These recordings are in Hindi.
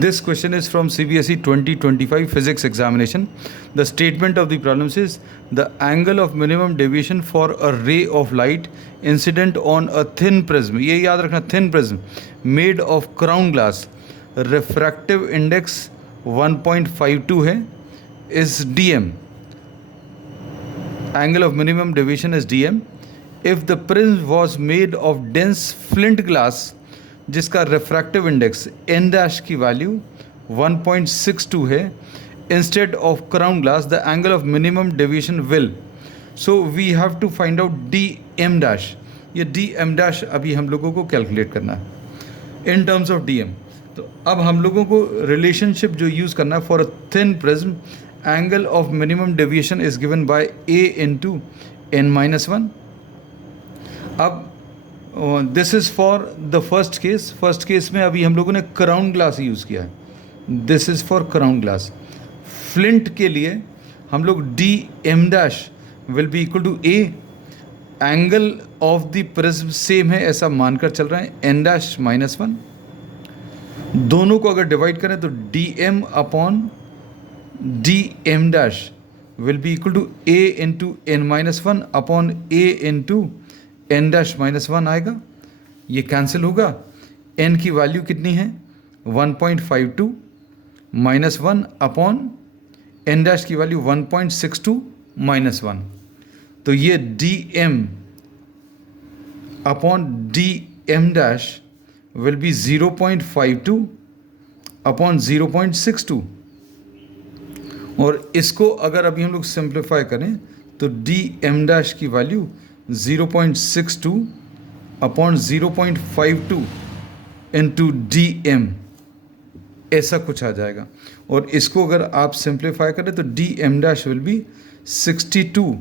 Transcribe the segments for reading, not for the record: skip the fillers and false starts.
This question is from CBSE 2025 physics examination. The statement of the problem says the angle of minimum deviation for a ray of light incident on a thin prism, ये याद रखना, thin prism made of crown glass, refractive index 1.52 है, is dm. Angle of minimum deviation is dm. If the prism was made of dense flint glass जिसका रिफ्रैक्टिव इंडेक्स n डैश की वैल्यू 1.62 है, instead of crown glass, the angle of minimum deviation will, so we have to find out D M dash. ये डी एम डैश अभी हम लोगों को कैलकुलेट करना है in terms of D M. तो अब हम लोगों को रिलेशनशिप जो यूज़ करना है for a thin prism, angle of minimum deviation is given by a into n-1. अब this is for the first case. First case में अभी हम लोगों ने क्राउन ग्लास यूज़ किया है. This is for crown glass. Flint के लिए हम लोग D M dash will be equal to A, angle of the prism same है ऐसा मानकर चल रहा है, n डैश -1. दोनों को अगर डिवाइड करें तो D M upon D M dash will be equal to A into n-1 upon A into n dash -1 आएगा. ये कैंसिल होगा. n की वैल्यू कितनी है 1.52 -1 अपॉन n डैश की वैल्यू 1.62 -1. तो ये D M upon D M dash will be 0.52 upon 0.62. और इसको अगर अभी हम लोग सिंप्लीफाई करें तो डी एम डैश की value 0.62 upon 0.52 into D M, ऐसा कुछ आ जाएगा. और इसको अगर आप सिंप्लीफाई करें तो D M dash will be 62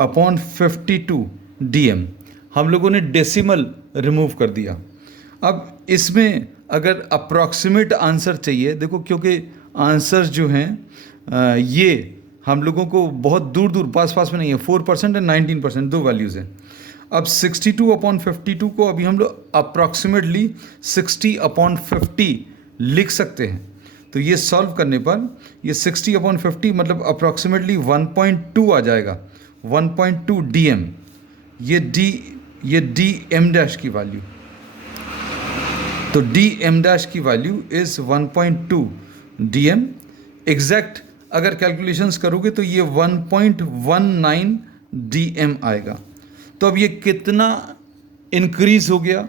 upon 52 D M. हम लोगों ने डेसिमल रिमूव कर दिया. अब इसमें अगर अप्रॉक्सीमेट आंसर चाहिए, देखो क्योंकि आंसर्स जो हैं ये हम लोगों को बहुत दूर दूर पास में नहीं है, 4% एंड 19%, दो वैल्यूज़ हैं. अब 62 अपॉन 52 को अभी हम लोग अप्रॉक्सीमेटली 60 अपॉन 50 लिख सकते हैं. तो ये सॉल्व करने पर ये 60 अपॉन 50 मतलब अप्रॉक्सीमेटली 1.2 आ जाएगा, 1.2 डी एम. ये डी एम डैश की वैल्यू, तो डी एम डैश की value is 1.2 D M. Exact अगर कैलकुलेशंस करोगे तो ये 1.19 dm आएगा. तो अब ये कितना इंक्रीज हो गया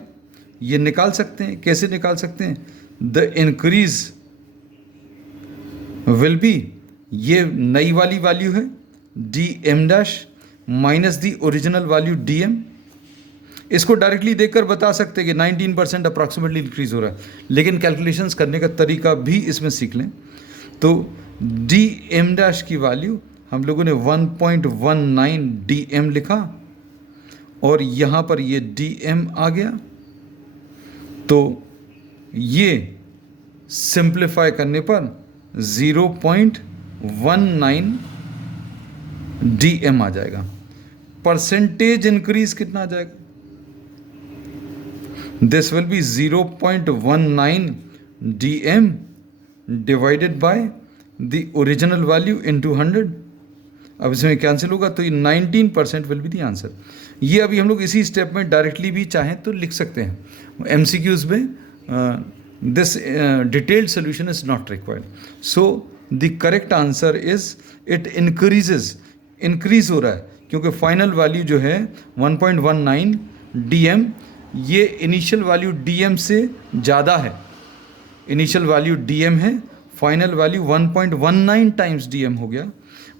ये निकाल सकते हैं. कैसे निकाल सकते हैं? द इंक्रीज विल बी, ये नई वाली वैल्यू है dm dash minus the original value dm. इसको डायरेक्टली देखकर बता सकते हैं कि 19% अप्रॉक्सीमेटली इंक्रीज हो रहा है, लेकिन कैलकुलेशंस करने का तरीका भी इसमें सीख लें. तो डी एम डैश की वैल्यू हम लोगों ने 1.19 डी एम लिखा और यहाँ पर ये डी एम आ गया. तो ये सिंप्लीफाई करने पर 0.19 डी एम आ जाएगा. परसेंटेज इंक्रीज कितना आ जाएगा? This will be 0.19 D M divided by the original value into 100. अब इसमें कैंसिल होगा तो ये 19% विल बी द आंसर. ये अभी हम लोग इसी स्टेप में डायरेक्टली भी चाहें तो लिख सकते हैं. MCQs में this detailed solution is not required. So the correct answer is it increase हो रहा है क्योंकि फाइनल वैल्यू जो है 1.19 DM, ये इनिशियल वैल्यू DM से ज़्यादा है. इनिशियल वैल्यू DM है, फाइनल वैल्यू 1.19 टाइम्स DM हो गया.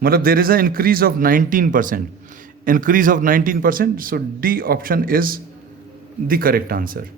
मतलब there is a increase of 19%. Increase of 19%. So D option is the correct answer.